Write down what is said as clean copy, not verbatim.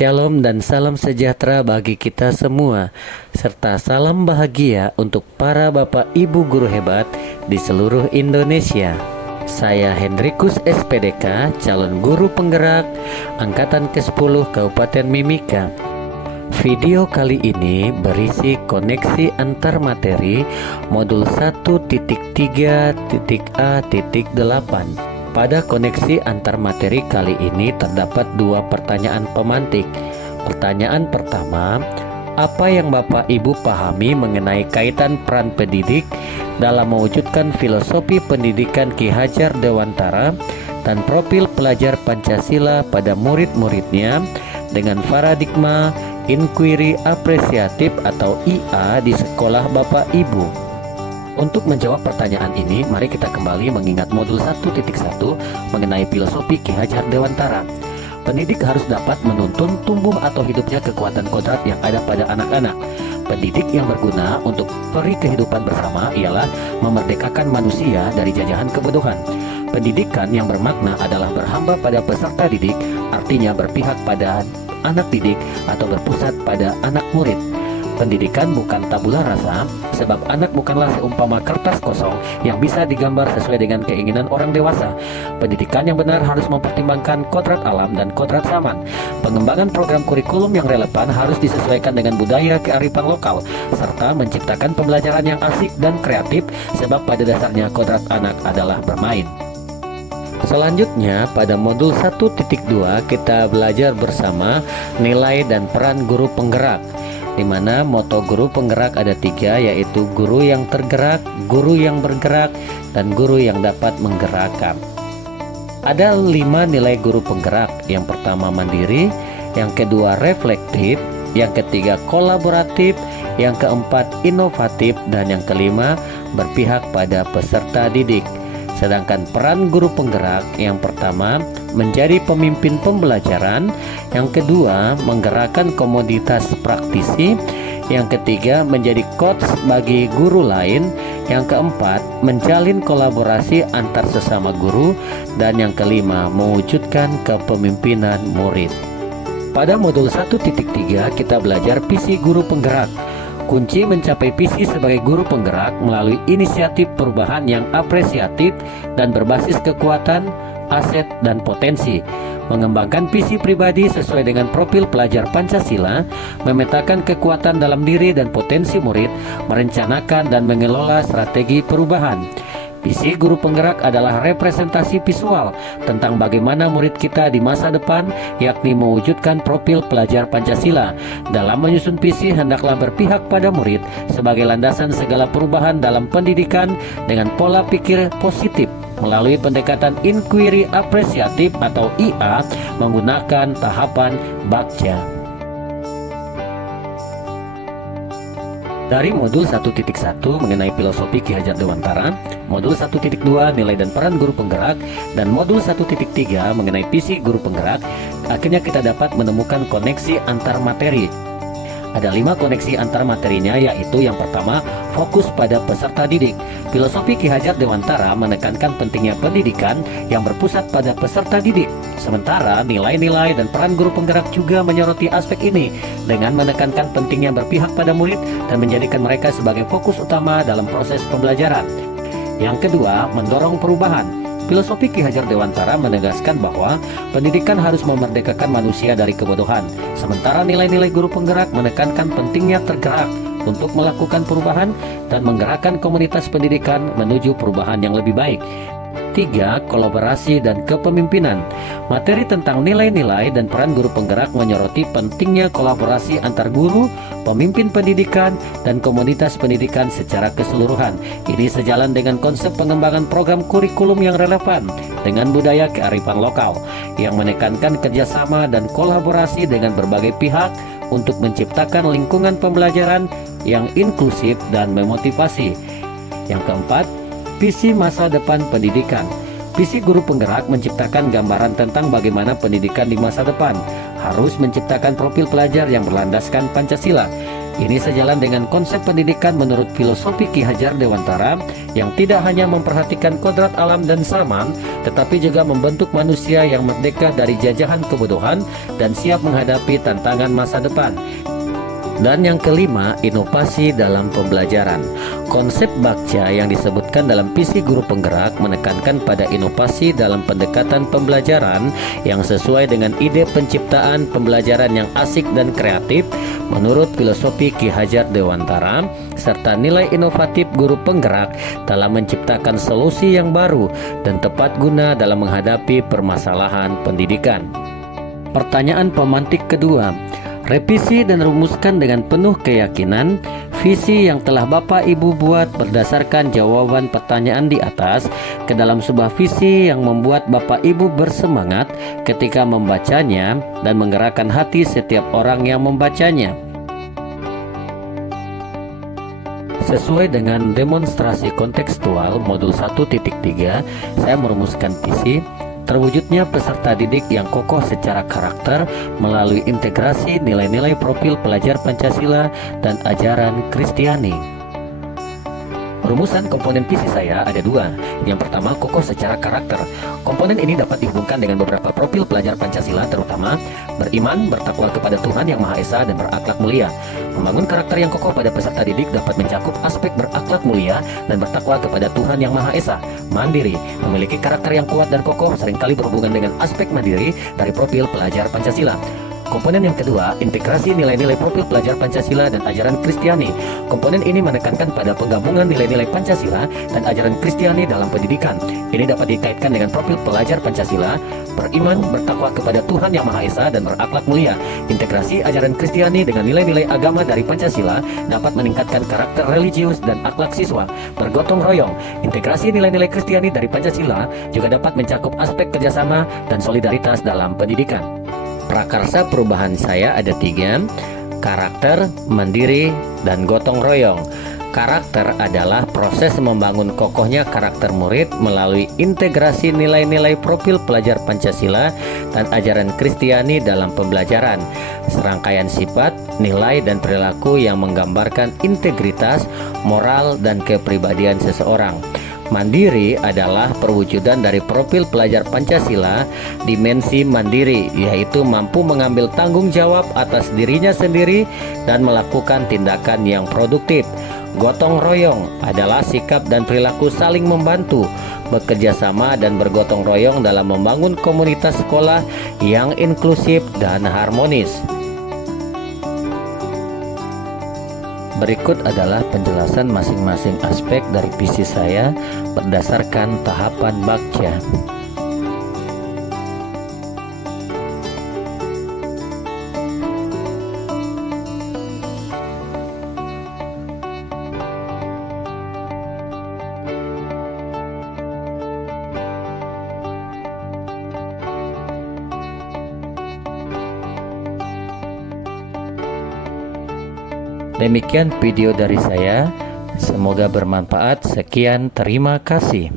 Shalom dan salam sejahtera bagi kita semua, serta salam bahagia untuk para Bapak Ibu guru hebat di seluruh Indonesia. Saya Hendrikus SPDK, calon guru penggerak Angkatan ke-10 Kabupaten Mimika. Video kali ini berisi koneksi antar materi modul 1.3.A.8. Pada koneksi antar materi kali ini terdapat dua pertanyaan pemantik. Pertanyaan pertama, apa yang Bapak Ibu pahami mengenai kaitan peran pendidik dalam mewujudkan filosofi pendidikan Ki Hajar Dewantara dan profil pelajar Pancasila pada murid-muridnya dengan paradigma inquiry apresiatif atau IA di sekolah Bapak Ibu? Untuk menjawab pertanyaan ini, mari kita kembali mengingat modul 1.1 mengenai filosofi Ki Hajar Dewantara. Pendidik harus dapat menuntun tumbuh atau hidupnya kekuatan kodrat yang ada pada anak-anak. Pendidik yang berguna untuk peri kehidupan bersama ialah memerdekakan manusia dari jajahan kebodohan. Pendidikan yang bermakna adalah berhamba pada peserta didik, artinya berpihak pada anak didik atau berpusat pada anak murid. Pendidikan bukan tabula rasa, sebab anak bukanlah seumpama kertas kosong yang bisa digambar sesuai dengan keinginan orang dewasa. Pendidikan yang benar harus mempertimbangkan kodrat alam dan kodrat zaman. Pengembangan program kurikulum yang relevan harus disesuaikan dengan budaya kearifan lokal, serta menciptakan pembelajaran yang asik dan kreatif, sebab pada dasarnya kodrat anak adalah bermain. Selanjutnya, pada modul 1.2 kita belajar bersama nilai dan peran guru penggerak, di mana moto guru penggerak ada 3, yaitu guru yang tergerak, guru yang bergerak, dan guru yang dapat menggerakkan. Ada 5 nilai guru penggerak. Yang pertama mandiri, yang kedua reflektif, yang ketiga kolaboratif, yang keempat inovatif, dan yang kelima berpihak pada peserta didik. Sedangkan peran guru penggerak yang pertama menjadi pemimpin pembelajaran, yang kedua menggerakkan komoditas praktisi, yang ketiga menjadi coach bagi guru lain, yang keempat menjalin kolaborasi antar sesama guru, dan yang kelima mewujudkan kepemimpinan murid. Pada modul 1.3 kita belajar visi guru penggerak. Kunci mencapai visi sebagai guru penggerak melalui inisiatif perubahan yang apresiatif dan berbasis kekuatan, aset, dan potensi. Mengembangkan visi pribadi sesuai dengan profil pelajar Pancasila, memetakan kekuatan dalam diri dan potensi murid, merencanakan dan mengelola strategi perubahan. Visi guru penggerak adalah representasi visual tentang bagaimana murid kita di masa depan, yakni mewujudkan profil pelajar Pancasila. Dalam menyusun visi hendaklah berpihak pada murid sebagai landasan segala perubahan dalam pendidikan dengan pola pikir positif melalui pendekatan inquiry apresiatif atau IA menggunakan tahapan Bagja. Dari modul 1.1 mengenai filosofi Ki Hajar Dewantara, modul 1.2 nilai dan peran guru penggerak, dan modul 1.3 mengenai visi guru penggerak, akhirnya kita dapat menemukan koneksi antar materi. Ada 5 koneksi antar materinya, yaitu yang pertama, fokus pada peserta didik. Filosofi Ki Hajar Dewantara menekankan pentingnya pendidikan yang berpusat pada peserta didik. Sementara nilai-nilai dan peran guru penggerak juga menyoroti aspek ini dengan menekankan pentingnya berpihak pada murid dan menjadikan mereka sebagai fokus utama dalam proses pembelajaran. Yang kedua, mendorong perubahan. Filosofi Ki Hajar Dewantara menegaskan bahwa pendidikan harus memerdekakan manusia dari kebodohan. Sementara nilai-nilai guru penggerak menekankan pentingnya tergerak untuk melakukan perubahan dan menggerakkan komunitas pendidikan menuju perubahan yang lebih baik. 3. Kolaborasi dan kepemimpinan. Materi tentang nilai-nilai dan peran guru penggerak menyoroti pentingnya kolaborasi antar guru, pemimpin pendidikan, dan komunitas pendidikan secara keseluruhan. Ini sejalan dengan konsep pengembangan program kurikulum yang relevan dengan budaya kearifan lokal yang menekankan kerjasama dan kolaborasi dengan berbagai pihak untuk menciptakan lingkungan pembelajaran yang inklusif dan memotivasi. Yang keempat, visi masa depan pendidikan. Visi guru penggerak menciptakan gambaran tentang bagaimana pendidikan di masa depan harus menciptakan profil pelajar yang berlandaskan Pancasila. Ini sejalan dengan konsep pendidikan menurut filosofi Ki Hajar Dewantara yang tidak hanya memperhatikan kodrat alam dan zaman, tetapi juga membentuk manusia yang merdeka dari jajahan kebodohan dan siap menghadapi tantangan masa depan. Dan yang kelima, inovasi dalam pembelajaran. Konsep Bagja yang disebutkan dalam visi guru penggerak menekankan pada inovasi dalam pendekatan pembelajaran yang sesuai dengan ide penciptaan pembelajaran yang asik dan kreatif menurut filosofi Ki Hajar Dewantara, serta nilai inovatif guru penggerak dalam menciptakan solusi yang baru dan tepat guna dalam menghadapi permasalahan pendidikan. Pertanyaan pemantik kedua. Revisi dan rumuskan dengan penuh keyakinan visi yang telah Bapak Ibu buat berdasarkan jawaban pertanyaan di atas ke dalam sebuah visi yang membuat Bapak Ibu bersemangat ketika membacanya dan menggerakkan hati setiap orang yang membacanya. Sesuai dengan demonstrasi kontekstual modul 1.3, saya merumuskan visi terwujudnya peserta didik yang kokoh secara karakter melalui integrasi nilai-nilai profil pelajar Pancasila dan ajaran Kristiani. Rumusan komponen visi saya ada dua. Yang pertama, kokoh secara karakter. Komponen ini dapat dihubungkan dengan beberapa profil pelajar Pancasila, terutama beriman, bertakwa kepada Tuhan Yang Maha Esa, dan berakhlak mulia. Membangun karakter yang kokoh pada peserta didik dapat mencakup aspek berakhlak mulia dan bertakwa kepada Tuhan Yang Maha Esa. Mandiri, memiliki karakter yang kuat dan kokoh seringkali berhubungan dengan aspek mandiri dari profil pelajar Pancasila. Komponen yang kedua, integrasi nilai-nilai profil pelajar Pancasila dan ajaran Kristiani. Komponen ini menekankan pada penggabungan nilai-nilai Pancasila dan ajaran Kristiani dalam pendidikan. Ini dapat dikaitkan dengan profil pelajar Pancasila, beriman, bertakwa kepada Tuhan Yang Maha Esa, dan berakhlak mulia. Integrasi ajaran Kristiani dengan nilai-nilai agama dari Pancasila dapat meningkatkan karakter religius dan akhlak siswa. Bergotong royong, integrasi nilai-nilai Kristiani dari Pancasila juga dapat mencakup aspek kerjasama dan solidaritas dalam pendidikan. Prakarsa perubahan saya ada 3, karakter, mandiri, dan gotong royong. Karakter adalah proses membangun kokohnya karakter murid melalui integrasi nilai-nilai profil pelajar Pancasila dan ajaran Kristiani dalam pembelajaran. Serangkaian sifat, nilai, dan perilaku yang menggambarkan integritas, moral, dan kepribadian seseorang. Mandiri adalah perwujudan dari profil pelajar Pancasila, dimensi mandiri, yaitu mampu mengambil tanggung jawab atas dirinya sendiri dan melakukan tindakan yang produktif. Gotong royong adalah sikap dan perilaku saling membantu, bekerja sama dan bergotong royong dalam membangun komunitas sekolah yang inklusif dan harmonis. Berikut adalah penjelasan masing-masing aspek dari visi saya berdasarkan tahapan Bagja. Demikian video dari saya, semoga bermanfaat. Sekian, terima kasih.